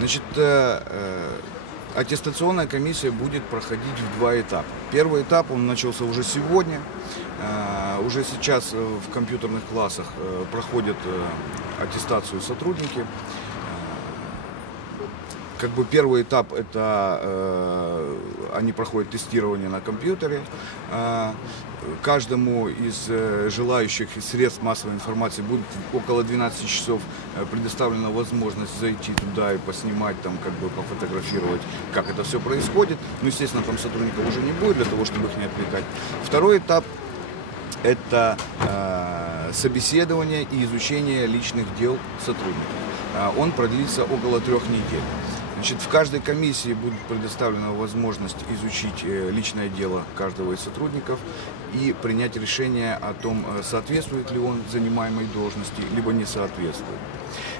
Значит, э, э, аттестационная комиссия будет проходить в два этапа. Первый этап, он начался уже сегодня. Э, Уже сейчас в компьютерных классах проходят аттестацию сотрудники. Как бы первый этап это э, они проходят тестирование на компьютере. Э, каждому из э, желающих средств массовой информации будет около 12 часов э, предоставлена возможность зайти туда и поснимать, там, как бы пофотографировать, как это все происходит. Ну, естественно, там сотрудников уже не будет для того, чтобы их не отвлекать. Второй этап это э, собеседование и изучение личных дел сотрудников. Э, Он продлится около трех недель. Значит, в каждой комиссии будет предоставлена возможность изучить э, личное дело каждого из сотрудников и принять решение о том, э, соответствует ли он занимаемой должности, либо не соответствует.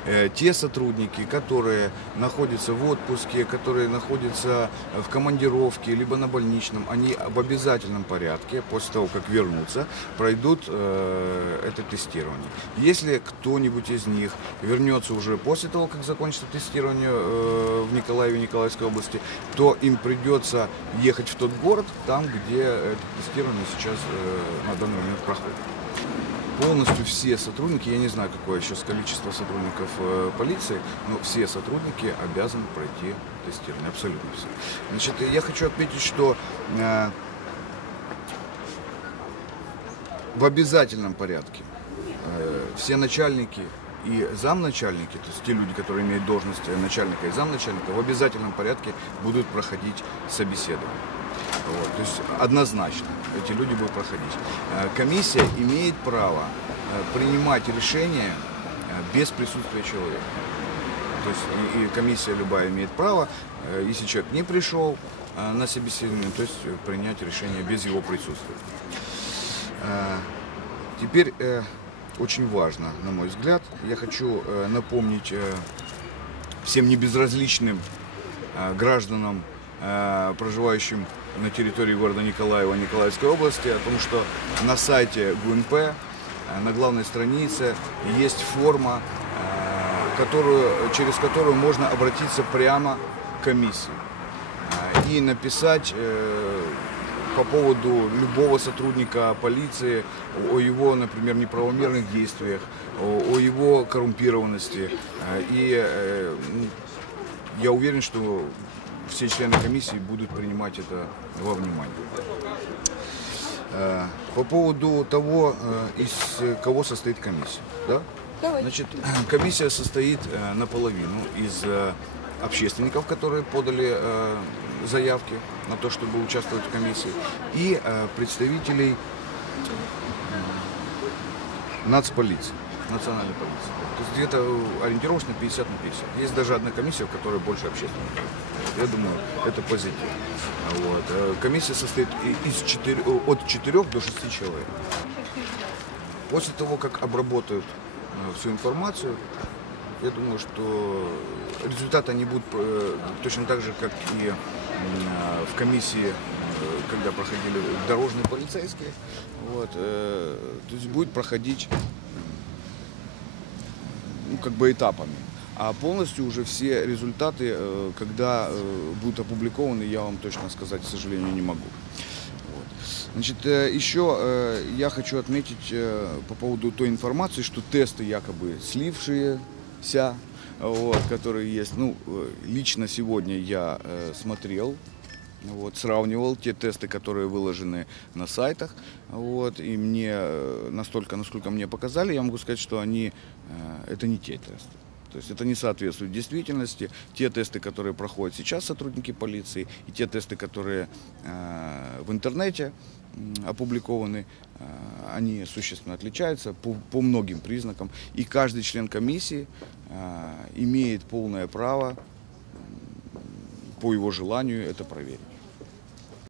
Э, Те сотрудники, которые находятся в отпуске, которые находятся в командировке, либо на больничном, они в обязательном порядке, после того, как вернутся, пройдут это тестирование. Если кто-нибудь из них вернется уже после того, как закончится тестирование в Николаеве Николаевской области, то им придется ехать в тот город, там, где это тестирование сейчас э, на данный момент проходит полностью все сотрудники, я не знаю, какое сейчас количество сотрудников э, полиции, но все сотрудники обязаны пройти тестирование, абсолютно все. Значит, я хочу отметить, что э, в обязательном порядке э, все начальники и замначальники, то есть те люди, которые имеют должность начальника и замначальника, в обязательном порядке будут проходить собеседование. Вот, то есть однозначно эти люди будут проходить. Э, Комиссия имеет право э, принимать решения э, без присутствия человека. То есть и, и комиссия любая имеет право, если человек не пришел на собеседование, то есть принять решение без его присутствия. Теперь очень важно, на мой взгляд, я хочу э, напомнить э, всем небезразличным э, гражданам, проживающим на территории города Николаева, Николаевской области, о том, что на сайте ГУНП, на главной странице есть форма, которую, через которую можно обратиться прямо к комиссии и написать по поводу любого сотрудника полиции, о его, например, неправомерных действиях, о, его коррумпированности. Э, И э, я уверен, что все члены комиссии будут принимать это во внимание. Э, По поводу того, э, из кого состоит комиссия. Да? Значит, комиссия состоит э, наполовину из общественников, которые подали э, заявки на то, чтобы участвовать в комиссии, и э, представителей нацполиции, национальной полиции. То есть где-то ориентировочно 50 на 50. Есть даже одна комиссия, в которой больше общественников. Я думаю, это позитив. Вот. Э, Комиссия состоит из четыре- э, от 4 до 6 человек. После того, как обработают всю информацию, я думаю, что результаты они будут э, точно так же, как и э, в комиссии, э, когда проходили дорожные полицейские. Вот, то есть будет проходить ну, как бы этапами. А полностью уже все результаты, когда будут опубликованы, я вам точно сказать, к сожалению, не могу. Значит, еще я хочу отметить по поводу той информации, что тесты якобы слившиеся, вот, которые есть. Ну, э, лично сегодня я э, смотрел, вот, сравнивал те тесты, которые выложены на сайтах. Вот, и мне э, настолько, насколько мне показали, я могу сказать, что они, это не те тесты. То есть это не соответствует действительности. Те тесты, которые проходят сейчас сотрудники полиции, и те тесты, которые э, в интернете опубликованы, э, они существенно отличаются по, по многим признакам. И каждый член комиссии э, имеет полное право по его желанию это проверить.